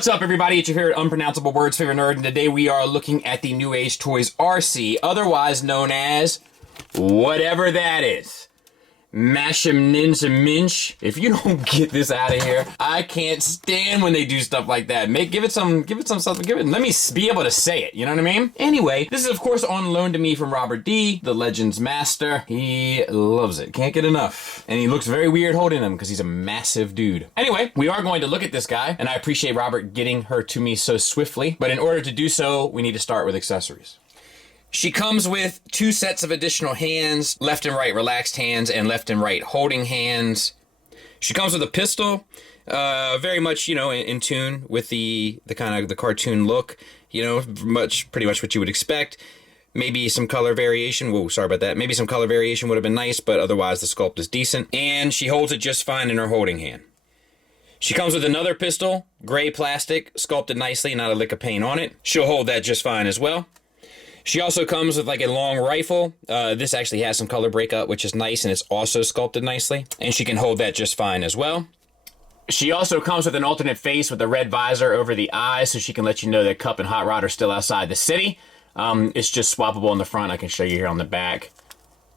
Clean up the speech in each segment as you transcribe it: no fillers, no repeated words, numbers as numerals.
What's up, everybody? It's your favorite unpronounceable words favorite nerd, and today we are looking at the NewAge Toys Arcee, otherwise known as whatever that is. Maschinenmensch. If you don't get this out of here, I can't stand when they do stuff like that. Give it something, let me be able to say it, you know what I mean? Anyway, this is of course on loan to me from Robert D, the Legends Master. He loves it, can't get enough. And he looks very weird holding them because he's a massive dude. Anyway, we are going to look at this guy, and I appreciate Robert getting her to me so swiftly, but in order to do so, we need to start with accessories. She comes with 2 sets of additional hands, left and right relaxed hands and left and right holding hands. She comes with a pistol, very much, you know, in tune with the kind of the cartoon look, you know, pretty much what you would expect. Maybe some color variation. Whoa, sorry about that. Maybe some color variation would have been nice, but otherwise the sculpt is decent. And she holds it just fine in her holding hand. She comes with another pistol, gray plastic, sculpted nicely, not a lick of paint on it. She'll hold that just fine as well. She also comes with like a long rifle. This actually has some color breakup, which is nice, and it's also sculpted nicely. And she can hold that just fine as well. She also comes with an alternate face with a red visor over the eyes, so she can let you know that Cup and Hot Rod are still outside the city. It's just swappable in the front. I can show you here on the back.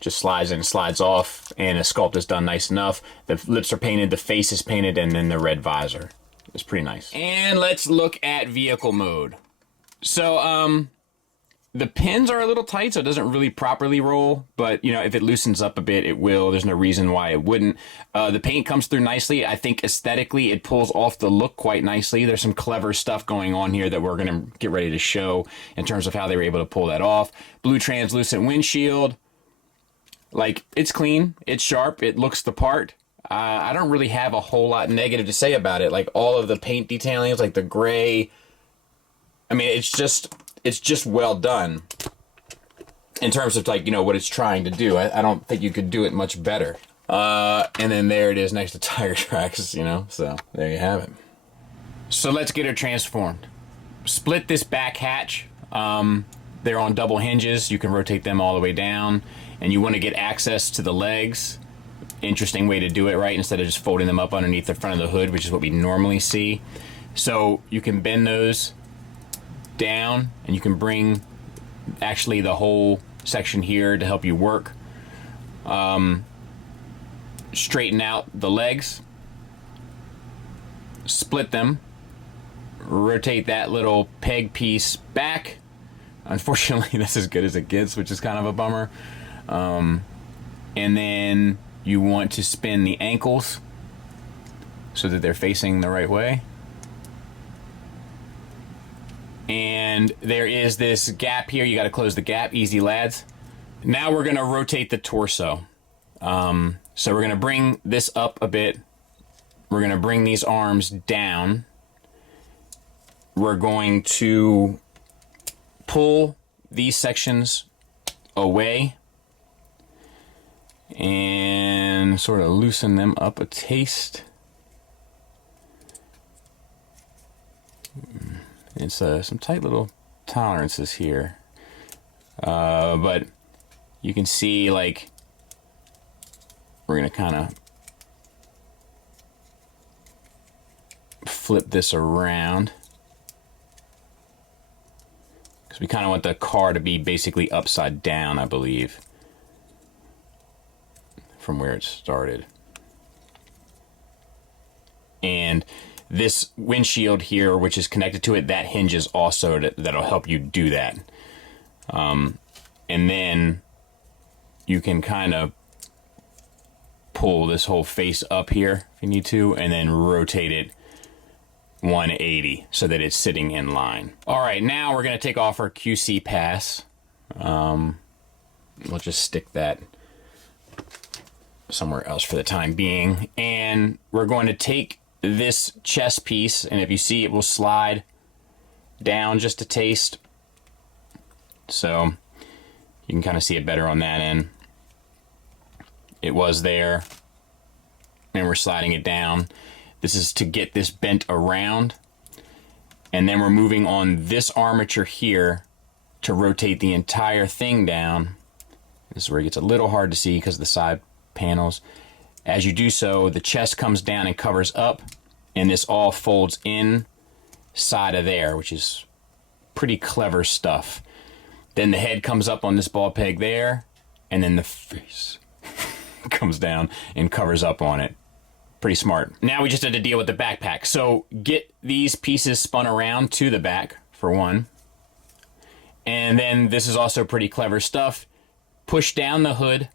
Just slides in and slides off, and the sculpt is done nice enough. The lips are painted, the face is painted, and then the red visor. It's pretty nice. And let's look at vehicle mode. So, the pins are a little tight, so it doesn't really properly roll, but, you know, if it loosens up a bit, it will. There's no reason why it wouldn't. The paint comes through nicely. I think aesthetically, it pulls off the look quite nicely. There's some clever stuff going on here that we're going to get ready to show in terms of how they were able to pull that off. Blue translucent windshield. Like, it's clean, it's sharp, it looks the part. I don't really have a whole lot negative to say about it. Like, all of the paint detailing is like the gray. I mean, it's just well done in terms of, like, you know, what it's trying to do. I don't think you could do it much better. And then there it is next to Tiger Tracks, you know, so there you have it. So let's get her transformed. Split this back hatch. They're on double hinges. You can rotate them all the way down, and you want to get access to the legs. Interesting way to do it, right? Instead of just folding them up underneath the front of the hood, which is what we normally see. So you can bend those down, and you can bring actually the whole section here to help you work. Straighten out the legs, split them, rotate that little peg piece back. Unfortunately, that's as good as it gets, which is kind of a bummer. And then you want to spin the ankles so that they're facing the right way. And there is this gap here. You got to close the gap. Easy, lads. Now we're going to rotate the torso. So we're going to bring this up a bit. We're going to bring these arms down. We're going to pull these sections away and sort of loosen them up a taste. It's some tight little tolerances here, but you can see, like, we're gonna kind of flip this around because we kind of want the car to be basically upside down, I believe, from where it started. And this windshield here, which is connected to it, that hinges also. That'll help you do that. And then you can kind of pull this whole face up here if you need to, and then rotate it 180 so that it's sitting in line. All right, now we're going to take off our QC pass. We'll just stick that somewhere else for the time being. And we're going to take this chest piece, and if you see, it will slide down just a taste, so you can kind of see it better on that end. It was there, and we're sliding it down. This is to get this bent around, and then we're moving on this armature here to rotate the entire thing down. This is where it gets a little hard to see because of the side panels. As you do so, the chest comes down and covers up, and this all folds in side of there, which is pretty clever stuff. Then the head comes up on this ball peg there, and then the face comes down and covers up on it. Pretty smart. Now we just had to deal with the backpack. So get these pieces spun around to the back, for one. And then this is also pretty clever stuff. Push down the hood.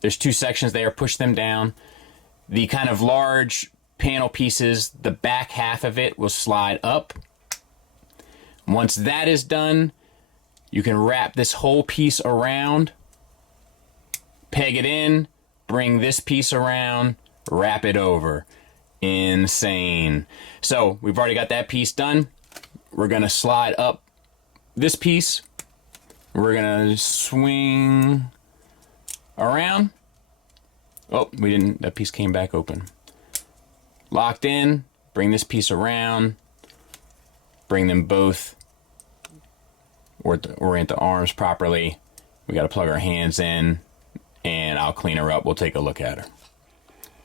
There's 2 sections there. Push them down. The kind of large panel pieces, the back half of it will slide up. Once that is done, you can wrap this whole piece around, peg it in, bring this piece around, wrap it over. Insane. So we've already got that piece done. We're gonna slide up this piece. We're gonna swing around. Oh, we didn't, that piece came back open. Locked in, bring this piece around, bring them both, orient the arms properly. We gotta plug our hands in, and I'll clean her up. We'll take a look at her.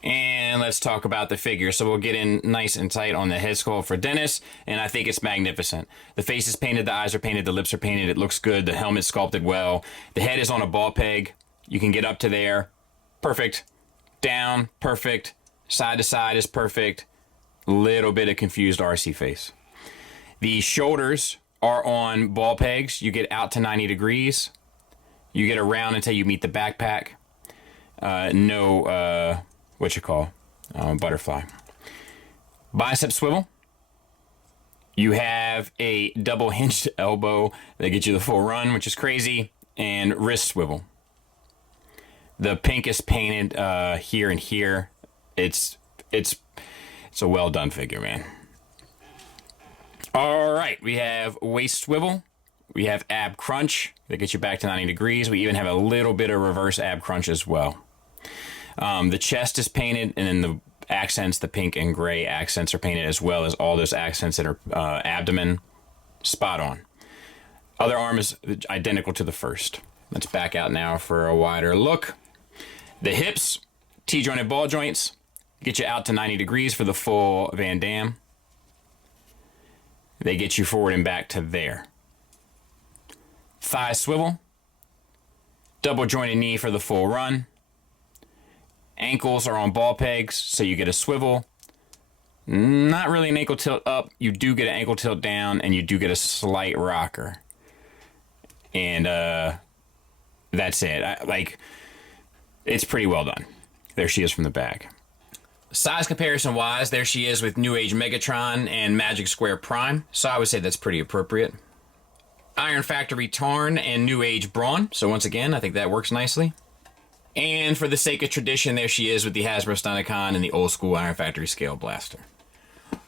And let's talk about the figure. So we'll get in nice and tight on the head sculpt for Dennis, and I think it's magnificent. The face is painted, the eyes are painted, the lips are painted, it looks good, the helmet's sculpted well. The head is on a ball peg. You can get up to there. Perfect. Down, perfect. Side to side is perfect. Little bit of confused Arcee face. The shoulders are on ball pegs. You get out to 90 degrees. You get around until you meet the backpack. Butterfly. Bicep swivel. You have a double hinged elbow that gets you the full run, which is crazy, and wrist swivel. The pink is painted here and here. It's a well done figure, man. All right, we have waist swivel. We have ab crunch that gets you back to 90 degrees. We even have a little bit of reverse ab crunch as well. The chest is painted, and then the accents, the pink and gray accents are painted, as well as all those accents that are abdomen. Spot on. Other arm is identical to the first. Let's back out now for a wider look. The hips, T-jointed ball joints, get you out to 90 degrees for the full Van Damme. They get you forward and back to there. Thigh swivel, double jointed knee for the full run. Ankles are on ball pegs, so you get a swivel. Not really an ankle tilt up. You do get an ankle tilt down, and you do get a slight rocker. And that's it. It's pretty well done. There she is from the back. Size comparison wise, there she is with NewAge Megatron and Magic Square Prime. So I would say that's pretty appropriate. Iron Factory Tarn and NewAge Brawn. So once again, I think that works nicely. And for the sake of tradition, there she is with the Hasbro Stunticon and the old school Iron Factory Scale Blaster.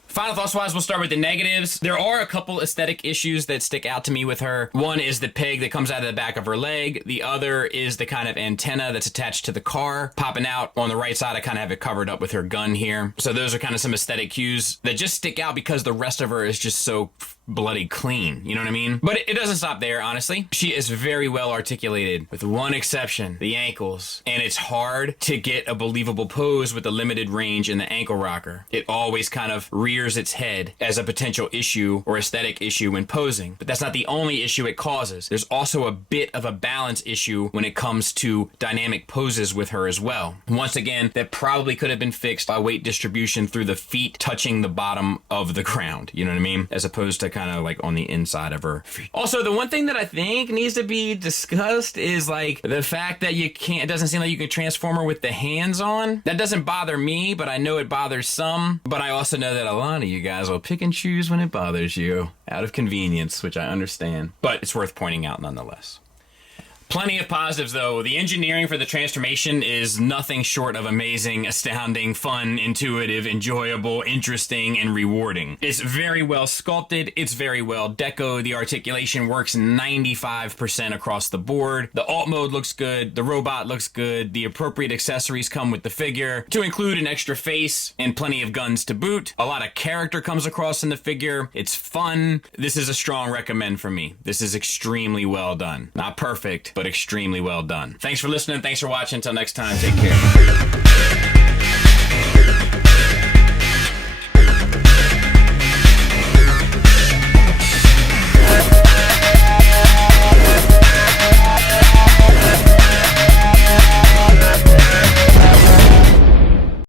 Final thoughts wise, we'll start with the negatives. There are a couple aesthetic issues that stick out to me with her. One is the peg that comes out of the back of her leg. The other is the kind of antenna that's attached to the car, popping out on the right side. I kind of have it covered up with her gun here. So those are kind of some aesthetic cues that just stick out because the rest of her is just so bloody clean, you know what I mean? But it doesn't stop there, honestly. She is very well articulated, with one exception, the ankles. And it's hard to get a believable pose with the limited range in the ankle rocker. It always kind of rears its head as a potential issue or aesthetic issue when posing. But that's not the only issue it causes. There's also a bit of a balance issue when it comes to dynamic poses with her as well. Once again, that probably could have been fixed by weight distribution through the feet touching the bottom of the ground, you know what I mean? As opposed to kind of like on the inside of her feet. Also, the one thing that I think needs to be discussed is like the fact that it doesn't seem like you can transform her with the hands on. That doesn't bother me, but I know it bothers some. But I also know that a lot of you guys will pick and choose when it bothers you out of convenience, which I understand. But it's worth pointing out nonetheless. Plenty of positives, though. The engineering for the transformation is nothing short of amazing, astounding, fun, intuitive, enjoyable, interesting, and rewarding. It's very well sculpted. It's very well decoed. The articulation works 95% across the board. The alt mode looks good. The robot looks good. The appropriate accessories come with the figure, to include an extra face and plenty of guns to boot. A lot of character comes across in the figure. It's fun. This is a strong recommend for me. This is extremely well done. Not perfect, but extremely well done. Thanks for listening. Thanks for watching. Until next time, take care.